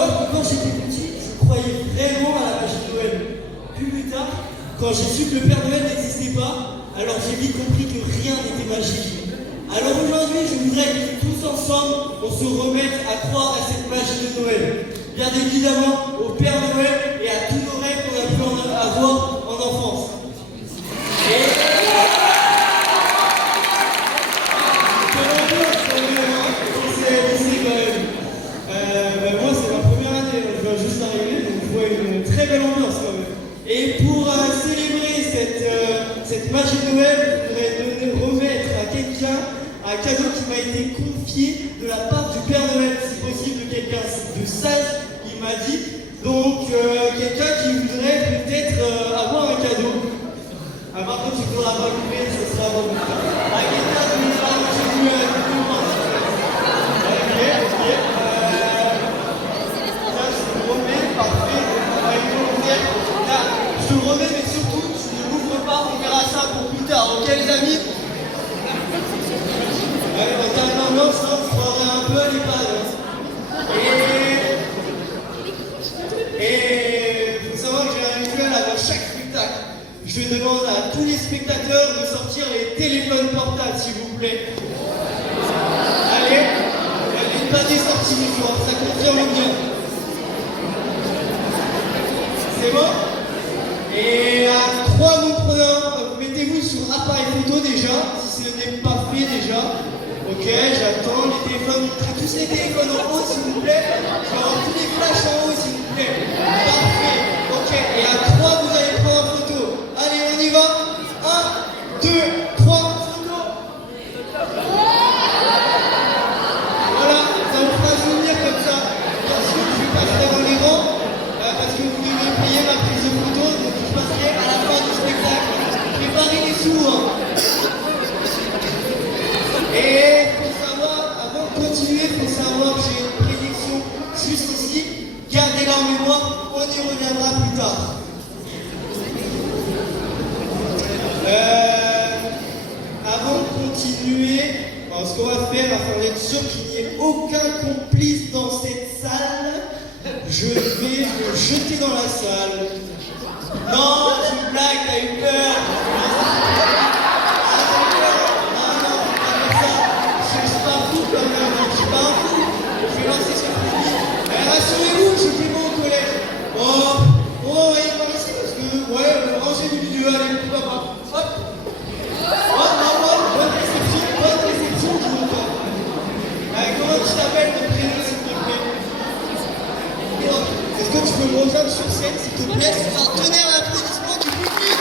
savoir que quand j'étais petit, je croyais vraiment à la magie de Noël. Plus tard, quand j'ai su que le Père Noël n'existait pas, alors j'ai vite compris que rien n'était magique. Alors aujourd'hui, je voudrais que tous ensemble, on se remette à croire à cette magie de Noël. Bien évidemment, au Père Noël et à tous nos rêves qu'on a pu en avoir en enfance. Moi, c'est ma première année, je viens juste d'arriver, donc je vois une très belle ambiance quand même. Et pour célébrer cette magie de Noël, je voudrais remettre à quelqu'un un cadeau qui m'a été confié de la part du Père Noël, si possible, de quelqu'un de sage, il m'a dit. Donc, quelqu'un qui voudrait peut-être avoir un cadeau. Ah, par contre, tu ne pourras pas couper, ce sera bon. Ah, quelqu'un qui voudra un je te remets, mais surtout, tu ne l'ouvres pas, on verra ça pour plus tard, ok les amis? Quand t'as une ambiance, je croirais un peu à l'EHPAD. Et il faut savoir que j'ai un rituel avant chaque spectacle. Je demande à tous les spectateurs de sortir les téléphones portables, s'il vous plaît. Allez, l'EHPAD est sorti du jour, ça confirme bien. C'est bon? Et à 3 nous prenons, mettez-vous sur appareil photo déjà, si ce n'est pas fait déjà. Ok, j'attends les téléphones, tous les téléphones en haut s'il vous plaît. Je vais avoir tous les flashs en haut s'il vous plaît. Parfait, ok, et à 3 vous allez prendre en photo. Allez, on y va. 1, 2, 3, photo. Voilà, ça vous fera un souvenir comme ça. Bien sûr, je vais passer dans les rangs, parce que vous devez payer ma prise de photo, donc je passerai à la fin du spectacle. Préparez les sous, hein. Et faut savoir, avant de continuer, il faut savoir que j'ai une prédiction juste ici. Gardez-la en mémoire, on y reviendra plus tard. Avant de continuer, ce qu'on va faire, afin d'être sûr qu'il n'y ait aucun complice dans cette salle, je vais me jeter dans la salle. Non, c'est une blague, t'as eu peur. Je vais lancer ce public. Rassurez-vous, je suis bon au collège. Oh, il par ici parce que, ouais, rangez du milieu, allez, pourquoi pas. Hop. Bonne réception, je vous entends. Comment tu t'appelles ton prénom, s'il te plaît? Est-ce que tu peux me rejoindre sur scène, s'il te plaît? C'est un tonnerre d'applaudissements du public.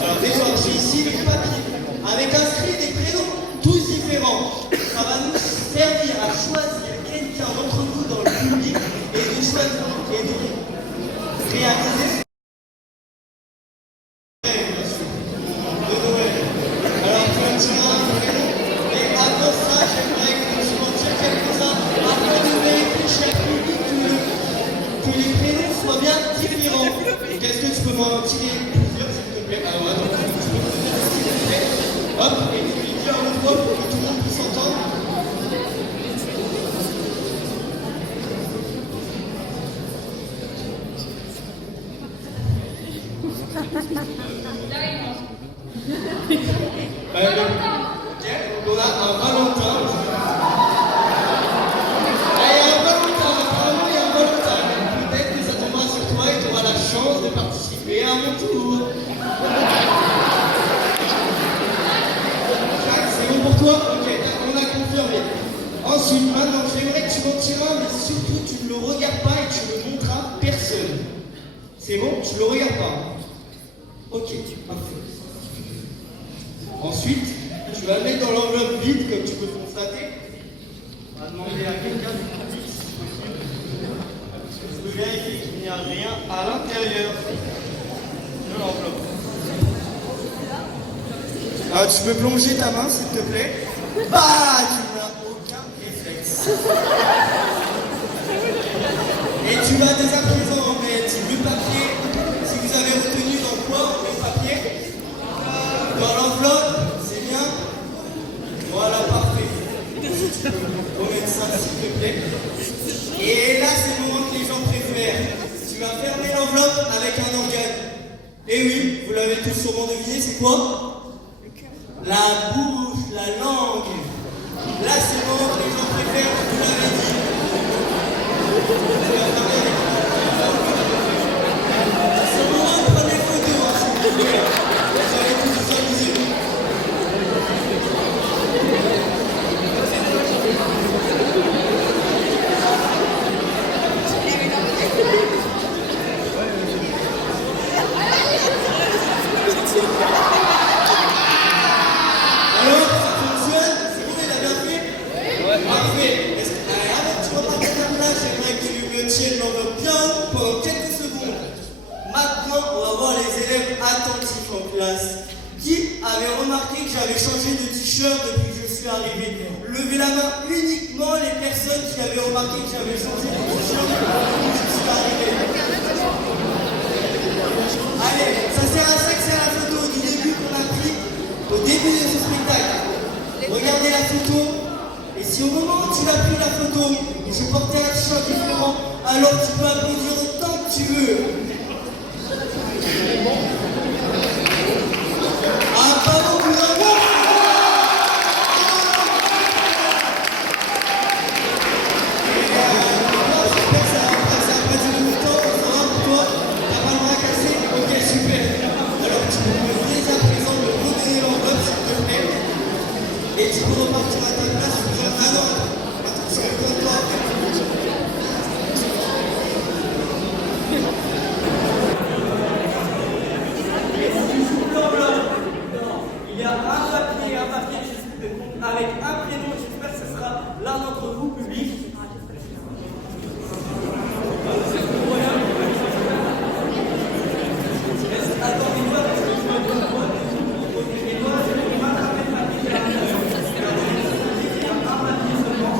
Alors déjà, j'ai ici les papiers, avec inscrits des prénoms tous différents. Ça va nous servir à choisir quelqu'un d'entre vous dans le public et de choisir et de réaliser de Noël. Alors tu vas me tirer un prénom, et avant ça, j'aimerais que tu m'en tires quelques-uns afin de vérifier chaque public que les prénoms soient bien différents. Est-ce que tu peux m'en tirer plusieurs, s'il te plaît? Alors attends, tu peux me tirer, s'il te plaît. Hop, et tu les dis en une fois pour que tout le monde puisse entendre. Ok, donc on a un Valentin. Peut-être que ça tombera sur toi et tu auras la chance de participer à mon tour. Jacques, c'est bon pour toi? Ok, on a confirmé. Ensuite, maintenant, j'aimerais que tu m'en tires un, mais surtout, tu ne le regardes pas et tu ne le montres à personne. C'est bon? Tu ne le regardes pas. Ok, parfait. Ensuite, tu vas le mettre dans l'enveloppe vide, comme tu peux constater. On va demander à quelqu'un du public si c'est possible. Je peux vérifier qu'il n'y a rien à l'intérieur de l'enveloppe. Tu peux plonger ta main, s'il te plaît. Bah, tu n'as aucun réflexe. tu vas dès à présent mettre le papier. Si vous avez retenu dans quoi, on met le papier. Dans l'enveloppe, c'est bien. Voilà, parfait. On met ça, s'il te plaît. Et là, c'est le moment que les gens préfèrent. Tu vas fermer l'enveloppe avec un organe. Et oui, vous l'avez tous sûrement deviné, c'est quoi? La bouche, la langue. Là, c'est le moment que les gens préfèrent, vous l'avez dit. C'est le moment de prendre des photos, s'il vous plaît. Vous allez tous vous amuser. Alors, ça fonctionne? C'est bon, il a bien fait? Ouais. Parfait. Avant que tu repartes à ta place, j'aimerais que tu me tiennes l'enveloppe bien haut pendant quelques secondes. Maintenant, on va voir les élèves attentifs en classe. Qui avait remarqué que j'avais changé de t-shirt depuis que je suis arrivé? Levez la main uniquement les personnes qui avaient remarqué que j'avais changé de t-shirt depuis que je suis arrivé. Allez, ça sert à ça que c'est la photo du début qu'on a pris au début de ce spectacle. Regardez la photo. Et si au moment où tu as pris la photo et j'ai porté un t-shirt différent, alors tu peux applaudir autant que tu veux. Ah, pardon, vous en voyez? J'espère que ça va pas durer longtemps. Ça va pour toi? T'as pas le bras cassé? Ok, super. Alors tu peux dès à présent me redonner l'enveloppe, s'il te plaît. Et tu peux repartir à ta place. Ah non, attends, c'est comme toi. Il y a un papier avec un prénom, j'espère que ce sera l'un d'entre vous, public. Attendez-moi, parce que je me donne quoi. Et toi, je vais m'attraper le papier. Il y a un papier seulement.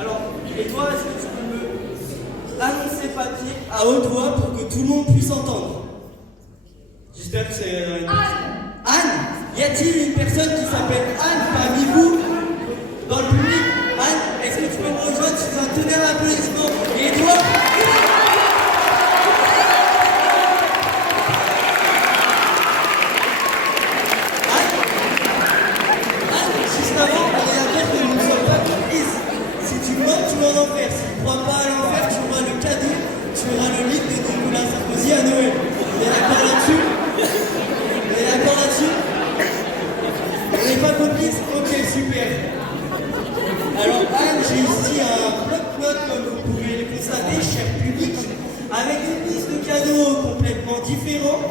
Alors, et toi, est-ce que tu peux me annoncer papier à haute voix pour que tout le monde puisse entendre? J'espère que c'est... Anne! Y a-t-il une personne qui s'appelle Anne parmi vous? Dans le public? Anne, est-ce que tu peux me rejoindre sous un tonnerre d'applaudissements? Et toi? Anne, juste avant, on est d'accord que nous ne sommes pas complices. Si tu mens, tu vas en enfer. Si tu ne crois pas à l'enfer, tu auras le cadeau, tu auras le livre de Nicolas Sarkozy à Noël. On est d'accord là-dessus? On est d'accord là-dessus? On n'est pas complices? Ok, super. Alors Anne, j'ai ici un bloc-notes comme vous pouvez le constater, cher public, avec une liste de cadeaux complètement différents.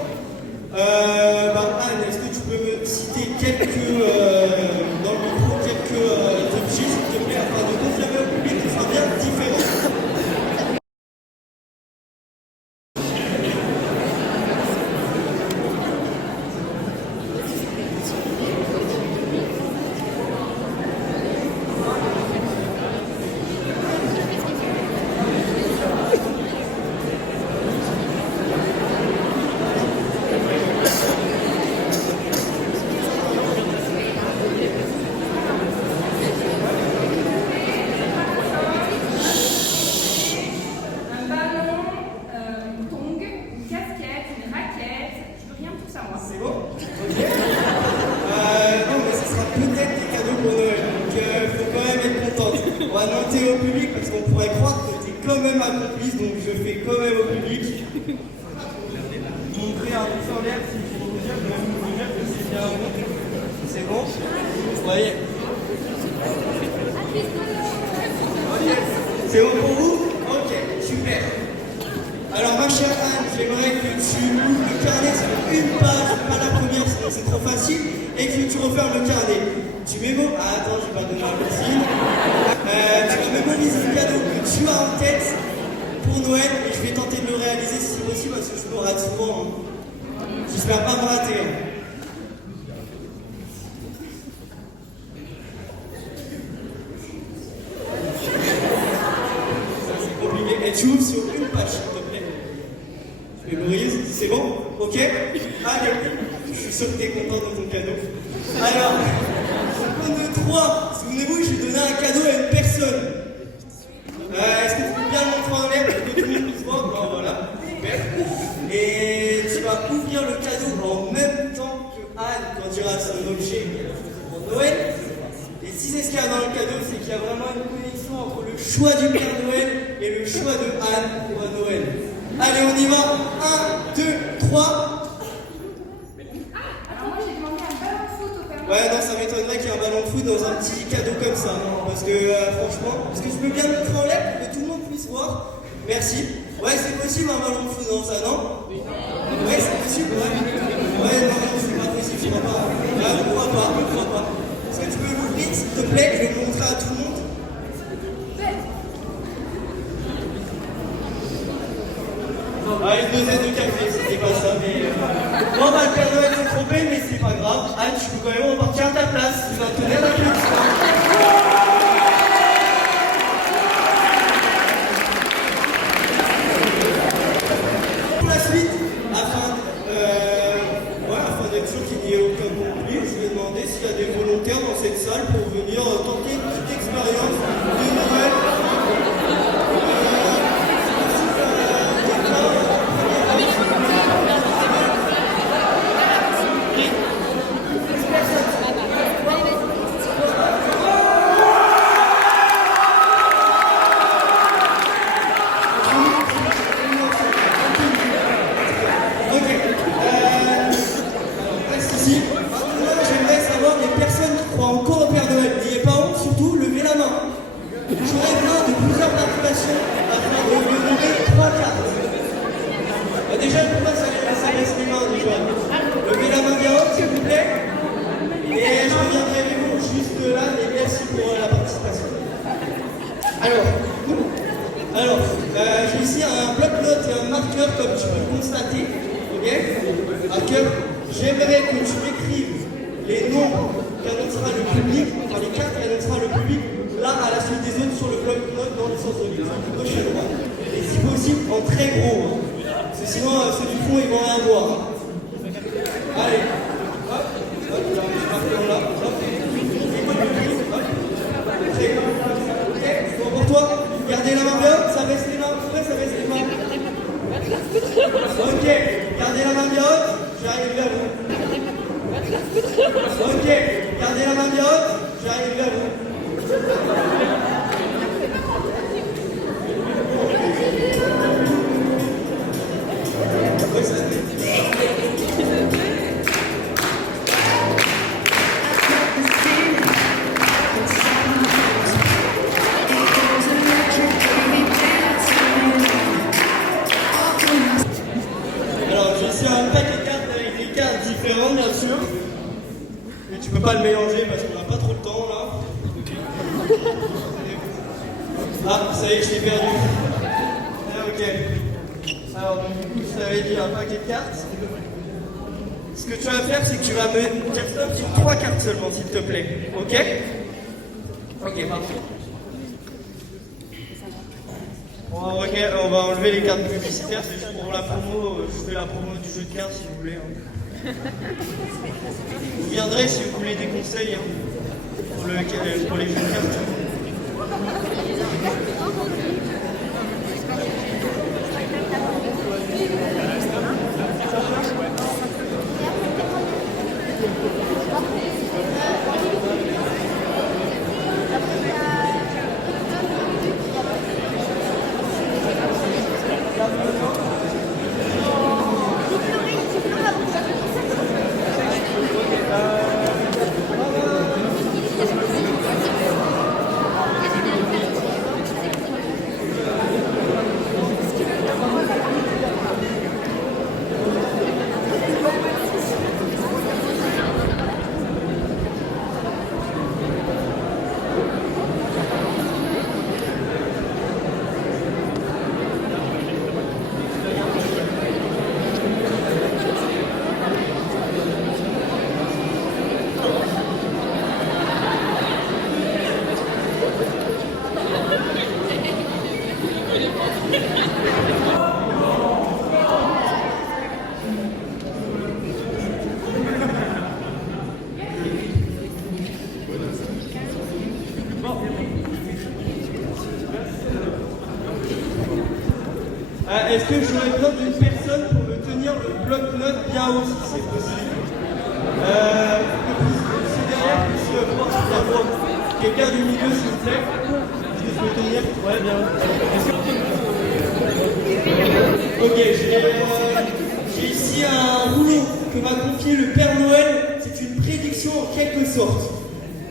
Anne, est-ce que tu peux me citer dans le micro, quelques objets, s'il te plaît, afin de confirmer au public qu'ils soient bien différents? Au public parce qu'on pourrait croire que tu es quand même accompli, donc je fais quand même au public. Montrer un pouce en l'air si je vous dire que c'est bien bon. C'est bon? Vous voyez? C'est bon pour vous? Ok, super. Alors ma chère Anne, j'aimerais que tu ouvres le carnet sur une page, pas la première sinon c'est trop facile, et que tu refermes le carnet. Tu mémorises... Ah attends, je vais pas donner un consigne. Tu vas mémoriser le cadeau que tu as en tête pour Noël, et je vais tenter de le réaliser si possible parce que je me rate souvent. Hein. J'espère pas me rater. Hein. Ça c'est compliqué. et tu ouvres sur une page, s'il te plaît. Je mémorise, c'est bon? Ok? Allez, je suis sûr que tu es content de ton cadeau. Alors, au compte de 3, souvenez-vous, je vais donner un cadeau à une personne. Est-ce que tu peux bien le montrer en l'air pour que tout le monde puisse voir? Bon, voilà, super. Et tu vas ouvrir le cadeau en même temps que Anne quand il y aura son objet pour Noël. Et si c'est ce qu'il y a dans le cadeau, c'est qu'il y a vraiment une connexion entre le choix du Père Noël et le choix de Anne pour Noël. Allez, on y va. 1, 2, 3. Alors moi j'ai demandé un ballon de foot au Père Noël. Ouais, non, ça m'étonnerait qu'il y ait un ballon de foot dans un petit cadeau comme ça. Non, parce que franchement, est-ce que je peux bien le mettre en l'air pour que tout le monde puisse voir? Merci. Ouais, c'est possible un ballon de foot dans ça, non? Ouais, c'est possible, ouais. Ouais, non, c'est pas possible, je crois pas. Ouais, je crois pas, je crois pas. Est-ce que tu peux l'ouvrir, s'il te plaît, et le montrer à tout le monde? Ah, une deuxième de café, c'était pas ça, mais... Bon, bah, le Père Noël s'est trompé, mais c'est pas grave. Anne, tu peux quand même repartir à ta place. Tu vas te donner la clé. Pour la suite, afin d'être sûr qu'il n'y ait aucun conflit, je vais demander s'il y a des volontaires dans cette salle pour venir tenter une petite expérience de Noël. J'ai ici un bloc-notes et un marqueur comme tu peux le constater. Ok? Marqueur, j'aimerais que tu m'écrives les noms qu'annoncera le public, enfin les cartes qu'annoncera le public, là à la suite des autres sur le bloc-notes dans le sens de gauche à droite. Et si possible en très gros. Parce que sinon ceux du fond ils vont rien voir. Allez, hop, hop, là, je marque là, hop, ok, bon pour toi, gardez la main bien, ça baisse les mains, ouais, ça baisse les mains. Ok, gardez la main bien haute, j'arrive vers vous. Ok, gardez la main bien haute, j'arrive vers vous. Ouais, ça se fait. Bien sûr, mais tu peux pas le mélanger parce qu'on n'a pas trop de temps là. Ah, ça y est, je l'ai perdu. Ah, ok. Alors, du coup, je t'avais dit un paquet de cartes. Ce que tu vas faire, c'est que tu vas me dire stop sur 3 cartes seulement, s'il te plaît. Ok? Ok, parfait. Bon, ok, on va enlever les cartes publicitaires, c'est juste pour la promo. Je fais la promo du jeu de cartes si vous voulez. Vous viendrez si vous voulez des conseils pour les jeux de cartes. Est-ce que j'aurais besoin d'une personne pour me tenir le bloc-notes bien haut si c'est possible c'est derrière, plus voir la voix. Quelqu'un du milieu, s'il vous plaît. Est-ce que je peux tenir? Ouais, bien. Ok, j'ai ici un rouleau que m'a confié le Père Noël. C'est une prédiction en quelque sorte.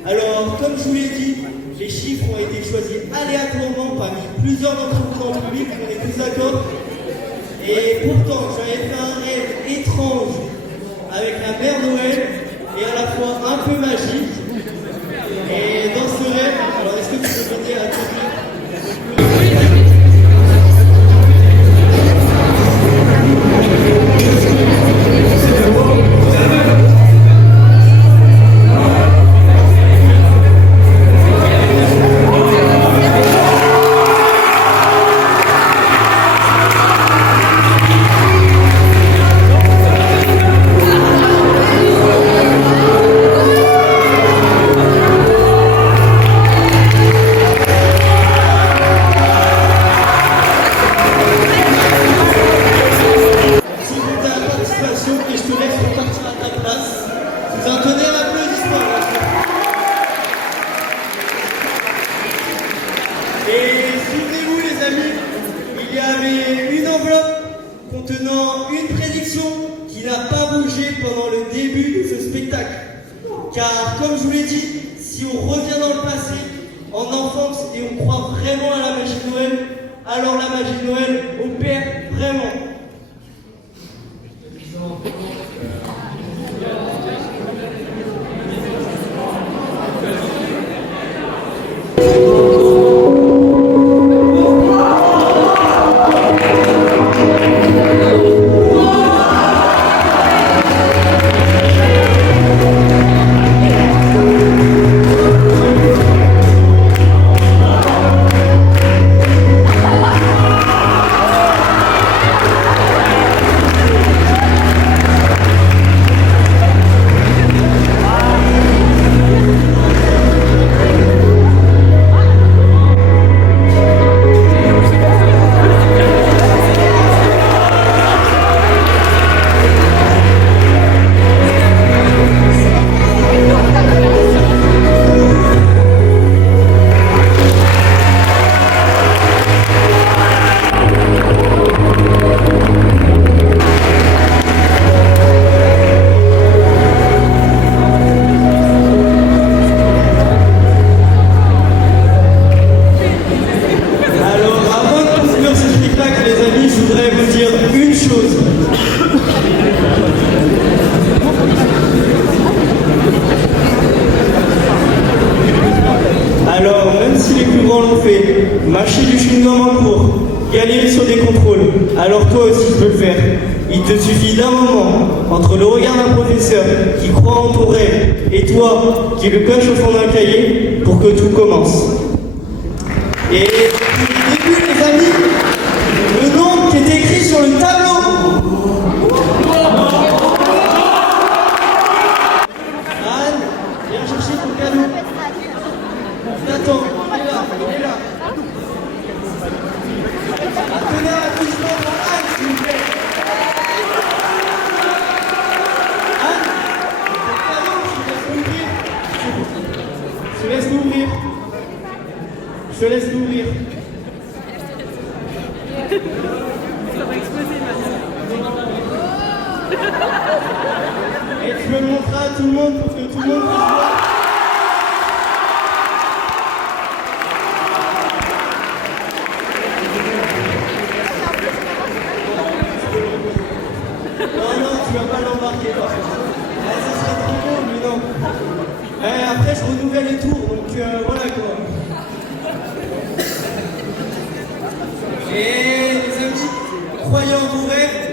Alors, comme je vous l'ai dit, les chiffres ont été choisis aléatoirement parmi plusieurs d'entre vous dans le public, on est tous d'accord. Et pourtant, j'avais fait un rêve étrange avec la Mère Noël et à la fois un peu magique. Et dans ce rêve, alors est-ce que tu peux venir à tout contenant une prédiction qui n'a pas bougé pendant le début de ce spectacle. Car, comme je vous l'ai dit, si on revient dans le passé, en enfance, et on croit vraiment à la magie de Noël, alors la magie de Noël opère vraiment. Mâcher du chewing-gum en cours, galérer sur des contrôles, alors toi aussi tu peux le faire. Il te suffit d'un moment, entre le regard d'un professeur qui croit en ton rêve et toi qui le coche au fond d'un cahier pour que tout commence. Et depuis le début, les amis, le nombre qui est écrit sur le tableau. Anne, viens chercher ton cadeau. T'attends, il est là, il est là. Tenez un applaudissement pour Anne, s'il vous plaît. Anne, ton cadeau, je te laisse l'ouvrir. Je te laisse l'ouvrir. Ça va exploser maintenant. Et tu le montreras à tout le monde pour que tout le monde puisse voir. Tu vas pas l'embarquer par contre. Ça serait trop beau, mais non. Après, je renouvelle les tours, donc voilà quoi. Et les amis, croyez en vos rêves,